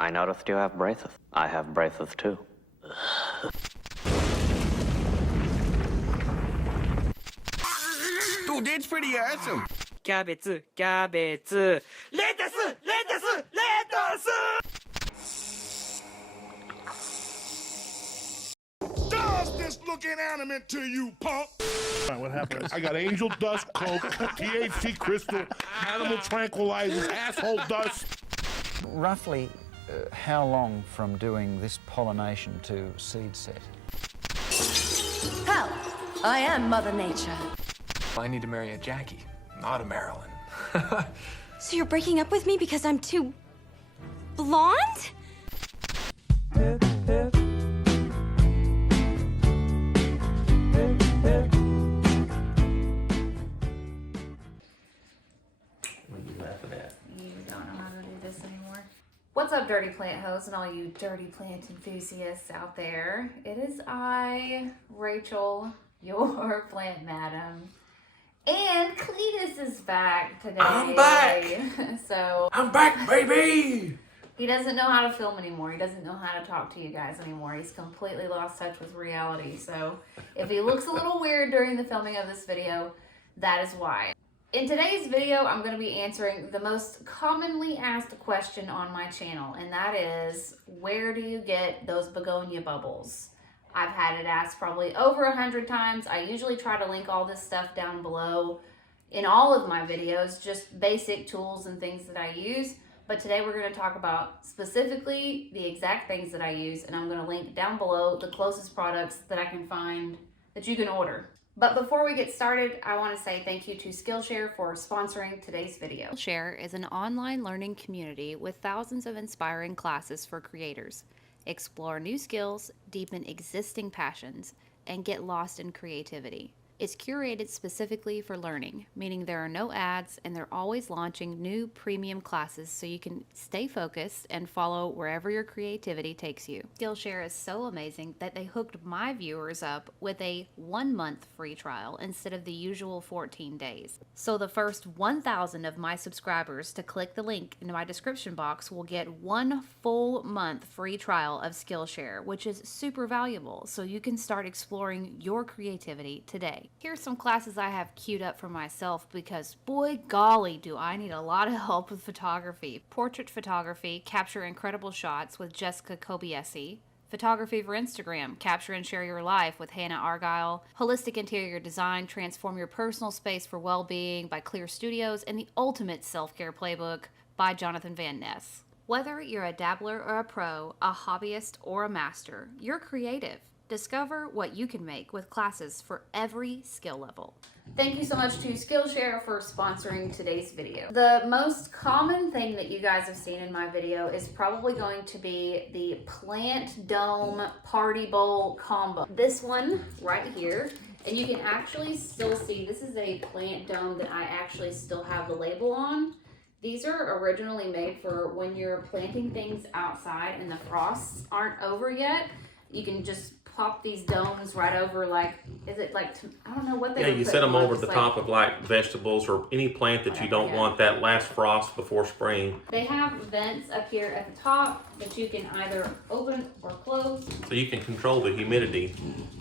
I noticed you have braces. I have braces too. Dude, that's pretty awesome. キャベツ、キャベツ、レタス、レタス、レタス Does this look inanimate to you, punk? What happened? I got angel dust, coke, THC crystal, animal tranquilizers, asshole dust. Roughly how long from doing this pollination to seed set? Hell, I am Mother Nature. I need to marry a Jackie, not a Marilyn. So you're breaking up with me because I'm too blonde? You don't know how to do this anymore. What's up, dirty plant hoes and all you dirty plant enthusiasts out there? It is I, Rachel, your plant madam. And Cletus is back today. I'm back! So I'm back, baby! he doesn't know how to film anymore. He doesn't know how to talk to you guys anymore. He's completely lost touch with reality. So if he looks a little weird during the filming of this video, that is why. In today's video, I'm going to be answering the most commonly asked question on my channel, and that is, where do you get those begonia bubbles? I've had it asked probably over 100 times. I usually try to link all this stuff down below in all of my videos, just basic tools and things that I use. But today we're going to talk about specifically the exact things that I use, and I'm going to link down below the closest products that I can find that you can order. But before we get started, I want to say thank you to Skillshare for sponsoring today's video. Skillshare is an online learning community with thousands of inspiring classes for creators. Explore new skills, deepen existing passions, and get lost in creativity. It's curated specifically for learning, meaning there are no ads and they're always launching new premium classes so you can stay focused and follow wherever your creativity takes you. Skillshare is so amazing that they hooked my viewers up with a 1-month free trial instead of the usual 14 days. So the first 1,000 of my subscribers to click the link in my description box will get 1 full month free trial of Skillshare, which is super valuable, so you can start exploring your creativity today. Here's some classes I have queued up for myself because, boy golly, do I need a lot of help with photography. Portrait photography, capture incredible shots with Jessica Kobiesi. Photography for Instagram, capture and share your life with Hannah Argyle. Holistic interior design, transform your personal space for well-being by Clear Studios. And the ultimate self-care playbook by Jonathan Van Ness. Whether you're a dabbler or a pro, a hobbyist or a master, you're creative. Discover what you can make with classes for every skill level. Thank you so much to Skillshare for sponsoring today's video. The most common thing that you guys have seen in my video is probably going to be the plant dome party bowl combo. This one right here, and you can actually still see, this is a plant dome that I actually still have the label on. These are originally made for when you're planting things outside and the frosts aren't over yet. You can just pop these domes right over, like, is it like, I don't know what they Yeah, you set them over the top of like vegetables or any plant that you don't want that last frost before spring. They have vents up here at the top that you can either open or close. So you can control the humidity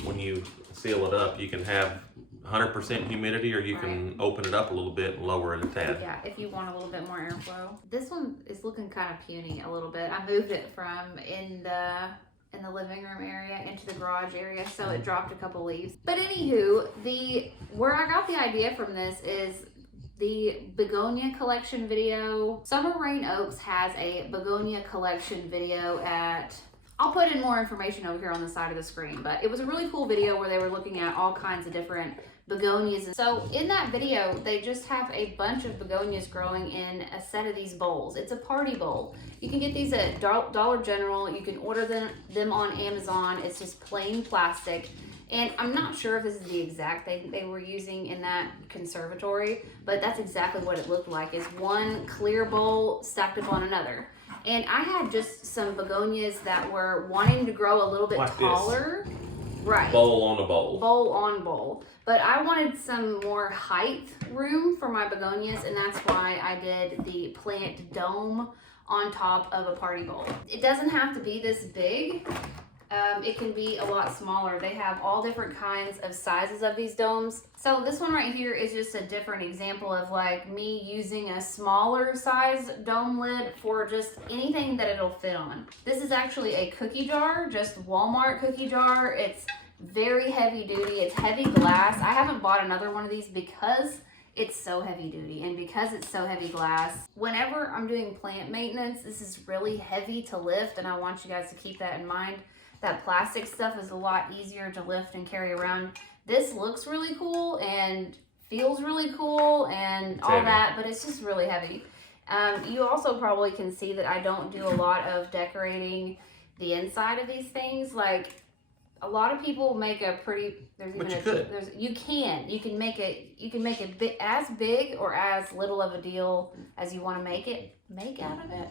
when you seal it up. You can have 100% humidity, or you can open it up a little bit and lower it a tad. Yeah, if you want a little bit more airflow. This one is looking kind of puny a little bit. I moved it from in the living room area into the garage area, so it dropped a couple leaves. But anywho, where I got the idea from this is the begonia collection video. Summer Rain Oaks has a begonia collection video I'll put in more information over here on the side of the screen, but it was a really cool video where they were looking at all kinds of different begonias. And so in that video, they just have a bunch of begonias growing in a set of these bowls. It's a party bowl. You can get these at Dollar General. You can order them on Amazon. It's just plain plastic. And I'm not sure if this is the exact thing they were using in that conservatory, but that's exactly what it looked like, is one clear bowl stacked up on another. And I had just some begonias that were wanting to grow a little bit like taller. This. Right. Bowl on a bowl. Bowl on bowl. But I wanted some more height room for my begonias, and that's why I did the plant dome on top of a party bowl. It doesn't have to be this big. It can be a lot smaller. They have all different kinds of sizes of these domes. So this one right here is just a different example of like me using a smaller size dome lid for just anything that it'll fit on. This is actually a cookie jar, just Walmart cookie jar. It's very heavy duty. It's heavy glass. I haven't bought another one of these because it's so heavy duty and because it's so heavy glass. Whenever I'm doing plant maintenance, this is really heavy to lift, and I want you guys to keep that in mind. That plastic stuff is a lot easier to lift and carry around. This looks really cool and feels really cool and all that, but it's just really heavy. You also probably can see that I don't do a lot of decorating the inside of these things. Like, a lot of people make a pretty, you can make it as big or as little of a deal as you want to make out of it.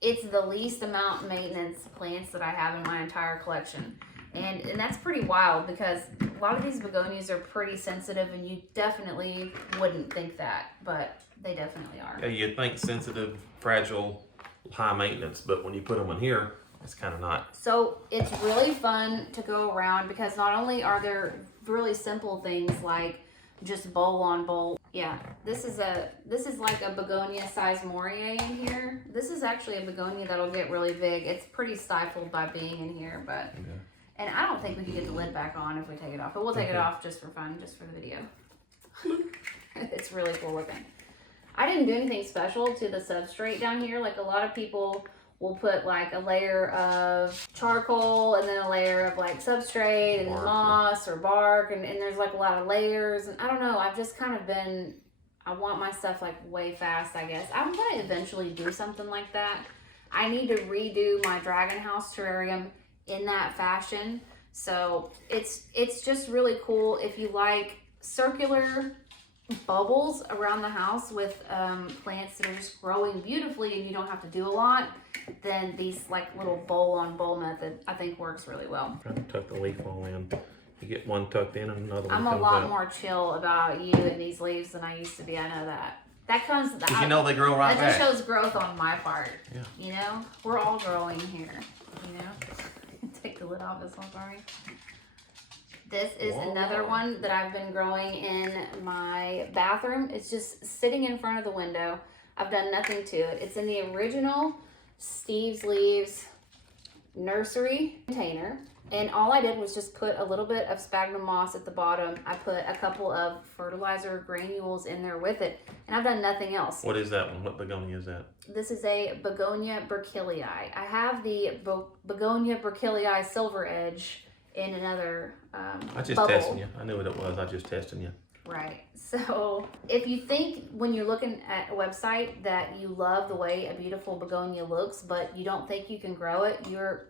It's the least amount maintenance plants that I have in my entire collection. And that's pretty wild because a lot of these begonias are pretty sensitive, and you definitely wouldn't think that, but they definitely are. Yeah, you'd think sensitive, fragile, high maintenance, but when you put them in here, it's kind of not. So it's really fun to go around because not only are there really simple things like just bowl on bowl. Yeah, this is like a begonia size Morier in here. This is actually a begonia that'll get really big. It's pretty stifled by being in here, but and I don't think we can get the lid back on if we take it off, but we'll take it off just for fun, just for the video. It's really cool looking. I didn't do anything special to the substrate down here. Like, a lot of people will put like a layer of charcoal and then a layer of like substrate and moss or bark, and there's like a lot of layers, and I don't know, I've just kind of been, I want my stuff like way fast, I guess. I'm gonna eventually do something like that. I need to redo my dragon house terrarium in that fashion. So it's just really cool if you like circular bubbles around the house with plants that are just growing beautifully and you don't have to do a lot. Then these like little bowl on bowl method I think works really well. Trying to tuck the leaf all in. You get one tucked in and another one I'm comes a lot out. more chill about you and these leaves than I used to be. I know that. That comes. Because you know they grow right back. That back. just shows growth on my part. Yeah. You know, we're all growing here. You know. Take the lid off this one, sorry. This is another one that I've been growing in my bathroom. It's just sitting in front of the window. I've done nothing to it. It's in the original Steve's Leaves nursery container. And all I did was just put a little bit of sphagnum moss at the bottom. I put a couple of fertilizer granules in there with it. And I've done nothing else. What is that one? What begonia is that? This is a Begonia burkillii. I have the Begonia burkillii silver edge in another I just bubble. testing you. I knew what it was. I just testing you. Right. So if you think when you're looking at a website that you love the way a beautiful begonia looks, but you don't think you can grow it, you're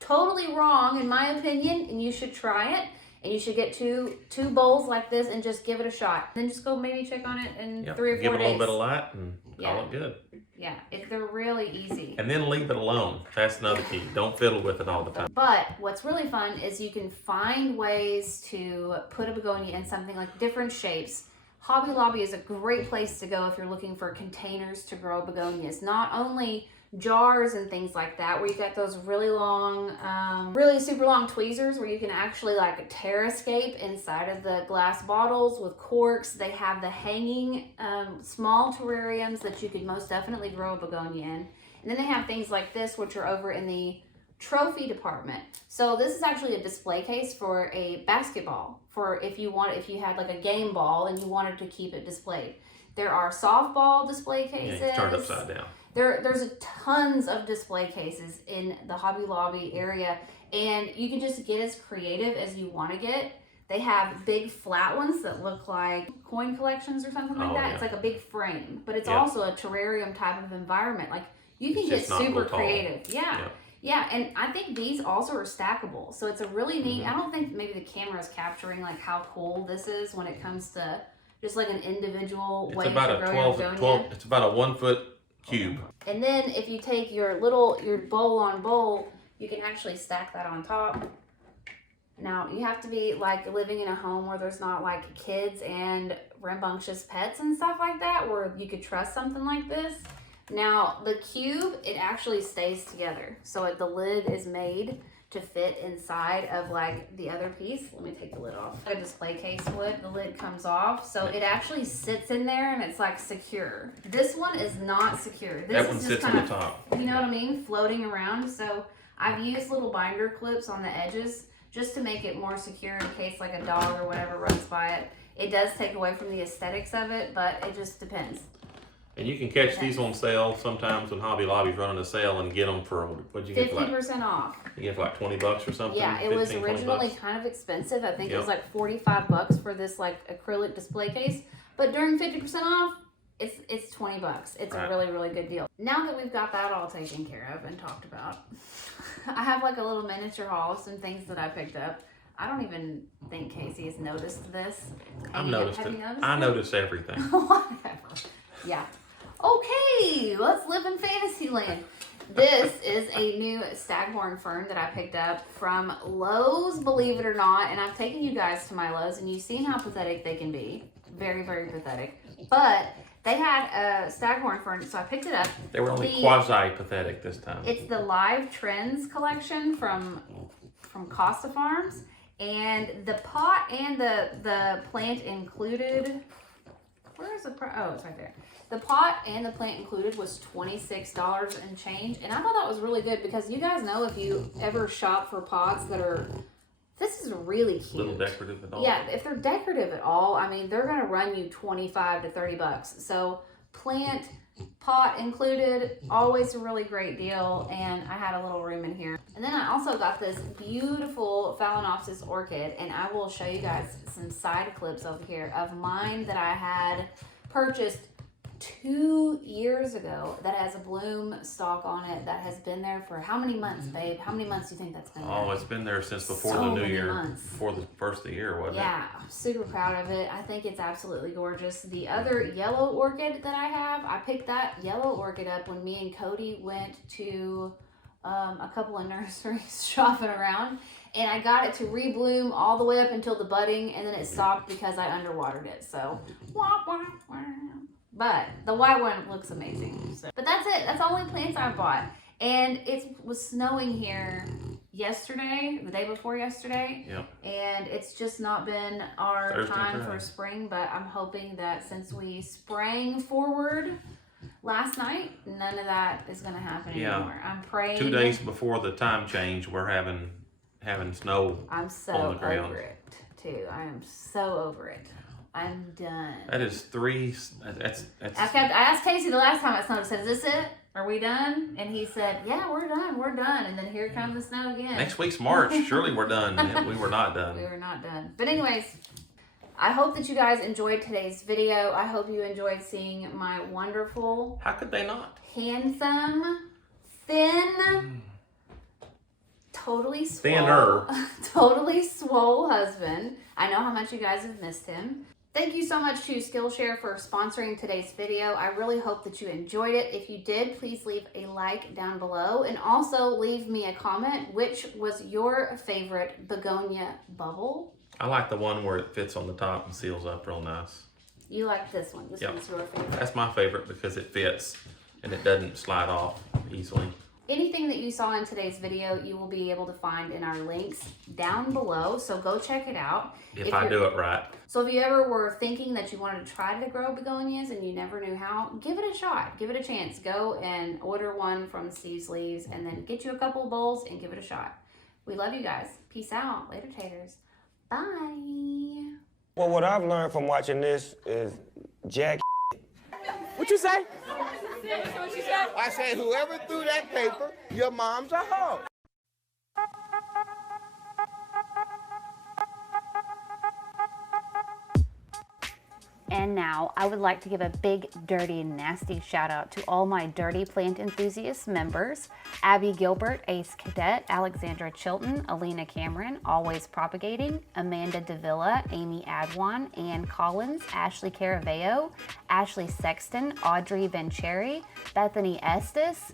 totally wrong in my opinion, and you should try it. And you should get two bowls like this and just give it a shot. Then just go maybe check on it in 3 or 4 days. Give it a little bit of light and call it good. Yeah, they're really easy. And then leave it alone. That's another key. Don't fiddle with it all the time. But what's really fun is you can find ways to put a begonia in something like different shapes. Hobby Lobby is a great place to go if you're looking for containers to grow begonias. Not only jars and things like that, where you got those really long, really super long tweezers where you can actually like terrascape inside of the glass bottles with corks. They have the hanging small terrariums that you could most definitely grow a begonia in. And then they have things like this, which are over in the trophy department. So this is actually a display case for a basketball, for if you had like a game ball and you wanted to keep it displayed. There are softball display cases. Yeah, it's turned upside down. There's tons of display cases in the Hobby Lobby area, and you can just get as creative as you want to get. They have big flat ones that look like coin collections or something like that. Yeah. It's like a big frame, but it's also a terrarium type of environment. Like, you can get super creative. Yeah, and I think these also are stackable, so it's a really neat. I don't think maybe the camera is capturing like how cool this is when it comes to just like an individual way to grow your begonia. It's about a 1 foot cube. And then if you take your bowl on bowl, you can actually stack that on top. Now, you have to be like living in a home where there's not like kids and rambunctious pets and stuff like that, where you could trust something like this. Now, the cube, it actually stays together. So the lid is made to fit inside of like the other piece. Let me take the lid off. A display case would, the lid comes off. So it actually sits in there and it's like secure. This one is not secure. This That one is just sits on kind the of, top. you know what I mean? Floating around. So I've used little binder clips on the edges just to make it more secure in case like a dog or whatever runs by it. It does take away from the aesthetics of it, but it just depends. And you can catch these on sale sometimes when Hobby Lobby's running a sale and get them for, what'd you get? 50% off. You get for like 20 bucks or something? Yeah, it was 15, 20 originally bucks. kind of expensive. I think it Yep. was like 45 bucks for this like acrylic display case. But during 50% off, it's 20 bucks. It's Right. a really, really good deal. Now that we've got that all taken care of and talked about, I have like a little miniature haul of some things that I picked up. I don't even think Casey has noticed this. I've And noticed have it. you noticed I it? noticed everything. Whatever. Yeah. Okay, let's live in fantasy land. This is a new staghorn fern that I picked up from Lowe's, believe it or not. And I've taken you guys to my Lowe's and you've seen how pathetic they can be. Very, very pathetic. But they had a staghorn fern, so I picked it up. They were only quasi-pathetic this time. It's the Live Trends collection from Costa Farms. And the pot and the plant included, where is the price? Oh, it's right there. The pot and the plant included was $26 and change. And I thought that was really good because you guys know if you ever shop for pots that are, this is really cute. Little decorative at all. Yeah, if they're decorative at all, I mean, they're going to run you 25 to 30 bucks. So plant, pot included, always a really great deal. And I had a little room in here. And then I also got this beautiful Phalaenopsis orchid. And I will show you guys some side clips over here of mine that I had purchased 2 years ago that has a bloom stalk on it that has been there for how many months, babe? How many months do you think that's been there? Oh, it's been there since before So the new many year, months. before the first of the year, wasn't Yeah, I'm super proud of it. I think it's absolutely gorgeous. The other yellow orchid that I have, I picked that yellow orchid up when me and Cody went to a couple of nurseries shopping around. And I got it to rebloom all the way up until the budding, and then it stopped because I underwatered it. So, wah, wah, wah. But the white one looks amazing. So, but that's it. That's the only plants I bought. And it was snowing here yesterday, the day before yesterday. Yep. And it's just not been our Thursday, time Friday. for spring. But I'm hoping that since we sprang forward last night, none of that is going to happen Yeah. anymore. I'm praying. 2 days before the time change, we're having snow I'm so on the ground. over it, too. I am so over it. I'm done. That is three. That's. I asked Casey the last time it snowed, I said, is this it? Are we done? And he said, yeah, we're done. And then here comes the snow again. Next week's March. Surely we're done. We were not done. We were not done. But anyways, I hope that you guys enjoyed today's video. I hope you enjoyed seeing my wonderful, How could they not? handsome, thin, totally swole, Thinner. totally swole husband. I know how much you guys have missed him. Thank you so much to Skillshare for sponsoring today's video. I really hope that you enjoyed it. If you did, please leave a like down below and also leave me a comment. Which was your favorite begonia bubble? I like the one where it fits on the top and seals up real nice. You like this one. This Yep. one's your favorite. That's my favorite because it fits and it doesn't slide off easily. Anything that you saw in today's video, you will be able to find in our links down below. So go check it out. If I do it right. So if you ever were thinking that you wanted to try to grow begonias and you never knew how, give it a shot. Give it a chance. Go and order one from Steve's Leaves and then get you a couple of bowls and give it a shot. We love you guys. Peace out. Later, taters. Bye. Well, what I've learned from watching this is Jack. What you say? I said, whoever threw that paper, your mom's a hoe. And now I would like to give a big, dirty, nasty shout out to all my Dirty Plant Enthusiasts members: Abby Gilbert, Ace Cadet, Alexandra Chilton, Alina Cameron, Always Propagating, Amanda Davila, Amy Adwan, Ann Collins, Ashley Caraveo, Ashley Sexton, Audrey Vencheri, Bethany Estes,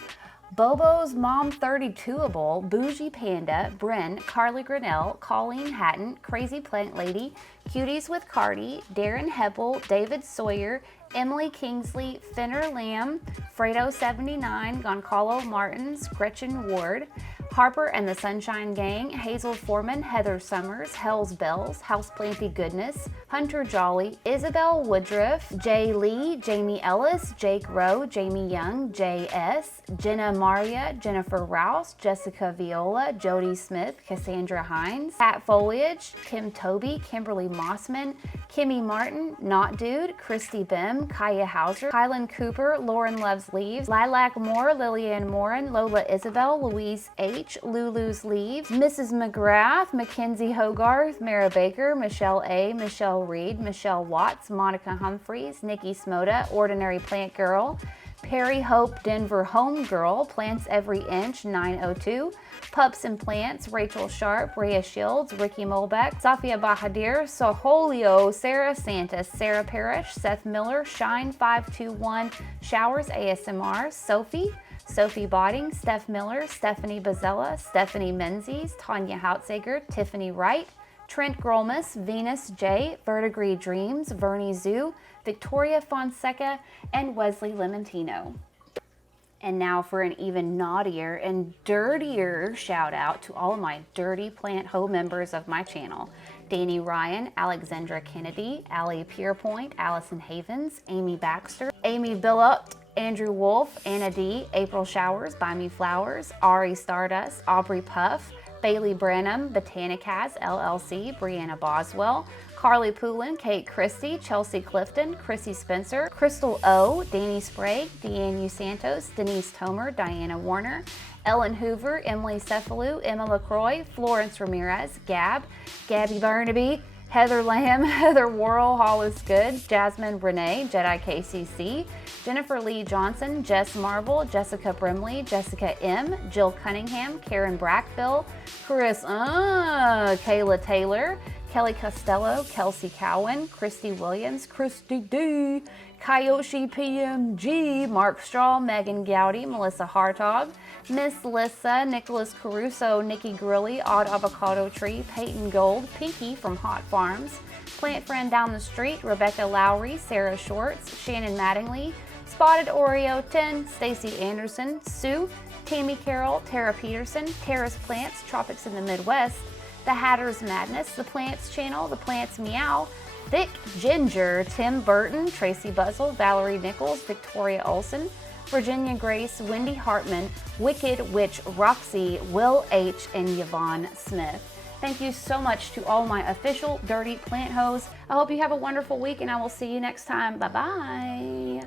Bobo's Mom 32able, Bougie Panda, Bren, Carly Grinnell, Colleen Hatton, Crazy Plant Lady, Cuties with Cardi, Darren Heppel, David Sawyer, Emily Kingsley, Finner Lamb, Fredo 79, Goncalo Martins, Gretchen Ward, Harper and the Sunshine Gang, Hazel Foreman, Heather Summers, Hell's Bells, Houseplanty Goodness, Hunter Jolly, Isabel Woodruff, Jay Lee, Jamie Ellis, Jake Rowe, Jamie Young, J.S., Jenna Maria, Jennifer Rouse, Jessica Viola, Jody Smith, Cassandra Hines, Pat Foliage, Kim Toby, Kimberly Mossman, Kimmy Martin, Not Dude, Christy Bim, Kaya Hauser, Kylan Cooper, Lauren Loves Leaves, Lilac Moore, Lillian Morin, Lola Isabel, Louise H, Lulu's Leaves, Mrs. McGrath, Mackenzie Hogarth, Mara Baker, Michelle A, Michelle Reed, Michelle Watts, Monica Humphreys, Nikki Smoda, Ordinary Plant Girl, Perry Hope Denver Home Girl, Plants Every Inch 902, Pups and Plants, Rachel Sharp, Rhea Shields, Ricky Molbeck, Safia Bahadir, Soholio, Sarah Santos, Sarah Parrish, Seth Miller, Shine 521, Showers ASMR, Sophie Botting, Steph Miller, Stephanie Bazella, Stephanie Menzies, Tanya Hautsager, Tiffany Wright, Trent Grolmus, Venus J, Vertigree Dreams, Vernie Zoo, Victoria Fonseca, and Wesley Lemontino. And now for an even naughtier and dirtier shout out to all of my Dirty Plant Hoe members of my channel. Danny Ryan, Alexandra Kennedy, Allie Pierpoint, Allison Havens, Amy Baxter, Amy Billup, Andrew Wolf, Anna D, April Showers, Buy Me Flowers, Ari Stardust, Aubrey Puff, Bailey Branham, Botanicaz LLC, Brianna Boswell, Carly Poulin, Kate Christie, Chelsea Clifton, Chrissy Spencer, Crystal O, Danny Sprague, Deanne U. Santos, Denise Tomer, Diana Warner, Ellen Hoover, Emily Cephalou, Emma LaCroix, Florence Ramirez, Gabby Barnaby, Heather Lamb, Heather Worrell, Hollis Good, Jasmine Renee, Jedi KCC, Jennifer Lee Johnson, Jess Marvel, Jessica Brimley, Jessica M, Jill Cunningham, Karen Brackville, Chris, Kayla Taylor, Kelly Costello, Kelsey Cowan, Christy Williams, Christy D, Kyoshi PMG, Mark Straw, Megan Gowdy, Melissa Hartog, Miss Lissa, Nicholas Caruso, Nikki Grilly, Odd Avocado Tree, Peyton Gold, Pinky from Hot Farms, Plant Friend Down the Street, Rebecca Lowry, Sarah Shorts, Shannon Mattingly, Spotted Oreo 10, Stacy Anderson, Sue, Tammy Carroll, Tara Peterson, Terrace Plants, Tropics in the Midwest, The Hatter's Madness, The Plants Channel, The Plants Meow, Thick Ginger, Tim Burton, Tracy Buzzle, Valerie Nichols, Victoria Olson, Virginia Grace, Wendy Hartman, Wicked Witch Roxy, Will H, and Yvonne Smith. Thank you so much to all my official Dirty Plant Hoes. I hope you have a wonderful week and I will see you next time. Bye-bye.